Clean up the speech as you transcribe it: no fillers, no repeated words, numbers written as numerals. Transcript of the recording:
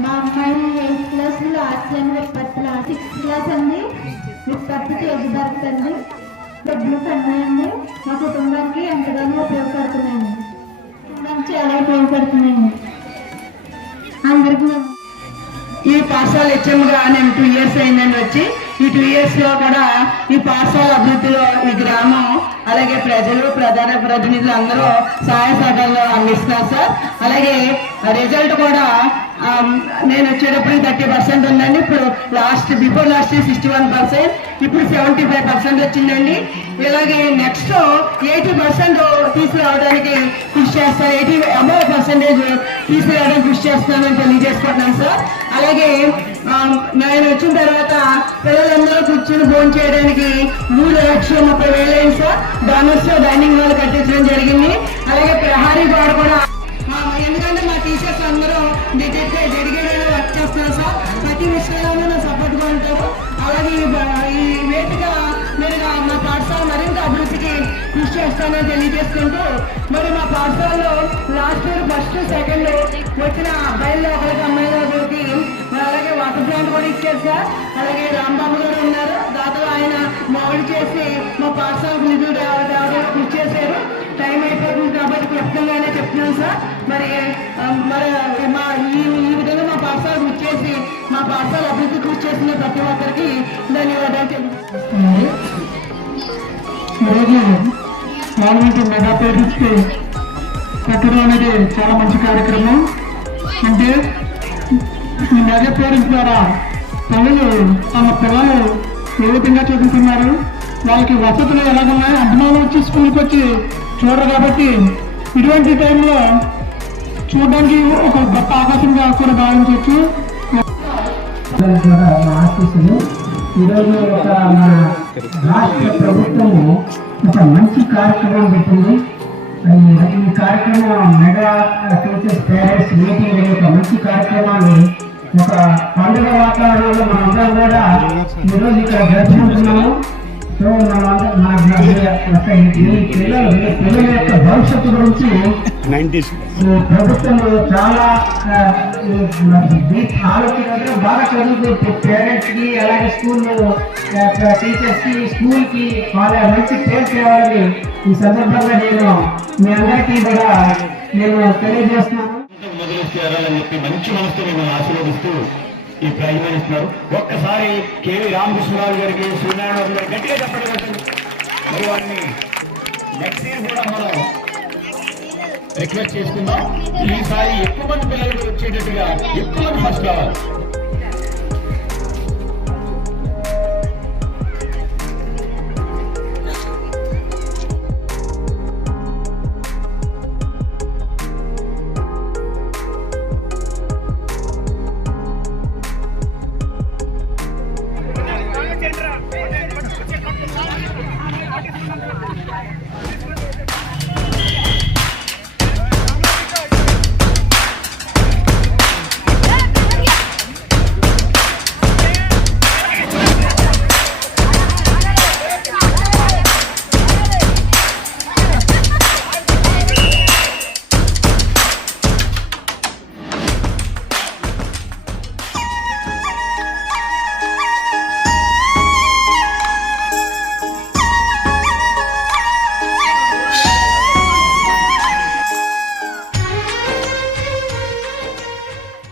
మా అమ్మాయి 8th class last and విపత్తులు 6th క్లాస్ అండి. విపత్తుకి ఎదుగుదరుతుంది డబ్బులు కన్నాయండి. మా కుటుంబానికి ఎంతగానో ఉపయోగపడుతున్నాయండి. కుటుంబానికి చాలా ఉపయోగపడుతున్నాయండి. అందరికీ ఈ పాఠశాల హెచ్ఎంగా నేను 2 years అయిందని వచ్చి ఈ 2 years లో కూడా ఈ పాఠశాల అభివృద్ధిలో ఈ గ్రామం అలాగే ప్రజలు ప్రధాన ప్రతినిధులు అందరూ సహాయ సహకారాలు అందిస్తున్నారు సార్. అలాగే రిజల్ట్ కూడా నేను వచ్చేటప్పుడు 30% ఉందండి. ఇప్పుడు బిఫోర్ లాస్ట్ 61%, ఇప్పుడు 75% వచ్చిందండి. ఇలాగే నెక్స్ట్ 80% తీసుకురావడానికి కృషి చేస్తాను, 80% తీసుకురావడానికి కృషి చేస్తానని తెలియజేసుకుంటున్నాను సార్. అలాగే నేను వచ్చిన తర్వాత పిల్లలందరూ కూర్చుని భోజనం చేయడానికి 3,30,000 అయింది సార్. డోనర్స్ డైనింగ్ హాల్ కట్టించడం జరిగింది. అలాగే ప్రహారీ గోడ కూడా, ఎందుకంటే మా టీచర్స్ అందరూ డెడికేటెడ్ వర్క్ చేస్తున్నారు సార్. ప్రతి విషయంలోనూ నా సపోర్ట్గా ఉంటారు. అలాగే ఈ వేదిక మీరు మా పాఠశాల మరింత అభివృద్ధికి కృషి చేస్తానని తెలియజేసుకుంటూ, మరి మా పాఠశాలలో లాస్ట్ ఇయర్ 1st, 2nd వచ్చిన అబ్బాయిల్లో ఒకరికి అమ్మాయిలకి అలాగే వాటర్ ప్లాంట్ కూడా ఇచ్చారు సార్. అలాగే రాంబాబు గారు ఉన్నారు, దాదాపు ఆయన మామిడి చేసి మా పాఠశాలకు నిధులు తేవడం కృషి చేశారు. టైం అయిపోతుంది కాబట్టి క్లుప్తంగానే చెప్తున్నాను సార్. మరి మా ఈ విధంగా మా పాఠశాల కృషి చేసి మా పాఠశాల అభివృద్ధి కృషి చేసిన ప్రతి ఒక్కరికి ధన్యవాదాలు తెలుపుతున్నాను. ఈరోజు పార్లమెంట్ మెగా పేరెంట్స్ కి కట్టడం అనేది చాలా మంచి కార్యక్రమం. అంటే ఈ మెగా పేరెంట్స్ ద్వారా తమ పిల్లలు ఏ విధంగా చదువుతున్నారు, వాళ్ళకి వసతులు ఎలాగున్నాయి, అభిమానులు వచ్చి స్కూల్కి వచ్చి చూడరు కాబట్టి ఇటువంటి టైంలో చూడడానికి ఒక గొప్ప అవకాశంగా కూడా భావించవచ్చు. ఈరోజు ఒక రాష్ట్ర ప్రభుత్వము ఒక మంచి కార్యక్రమం పెట్టింది. ఈ కార్యక్రమం మెగా టీచర్స్ పేరెంట్స్ మీటింగ్ అనే ఒక మంచి కార్యక్రమాన్ని ఒక పండుగ వాతావరణంలో మనందరం కూడా ఈరోజు ఇక్కడ జరుపుకుంటున్నాము. సో పిల్లల యొక్క భవిష్యత్తు గురించి ప్రభుత్వం చాలా ఆలోచన బాగా చదువుతూ పేరెంట్స్ కి అలాగే స్కూల్ టీచర్స్ కి స్కూల్ కి వాళ్ళ మంచి పేరు తేవాలని ఈ సందర్భంగా నేను మీ అందరికీ కూడా నేను తెలియజేస్తున్నాను. మొదలు చేరాలని చెప్పి మంచి మనసుతో మిమ్మల్ని ఆశీర్వదిస్తూ ఈ ప్రైజ్ ఇస్తున్నారు. ఒక్కసారి కేవీ రామకృష్ణరావు గారికి, శ్రీనారాయణ గారికి గట్టిగా చెప్పడం. మరి వారిని నెక్స్ట్ ఇయర్ కూడా మనం రిక్వెస్ట్ చేసుకుందాం. ఈసారి ఎక్కువ మంది పిల్లలు వచ్చేటట్టుగా ఎక్కువ మంది ఫస్ట్ కావాలి.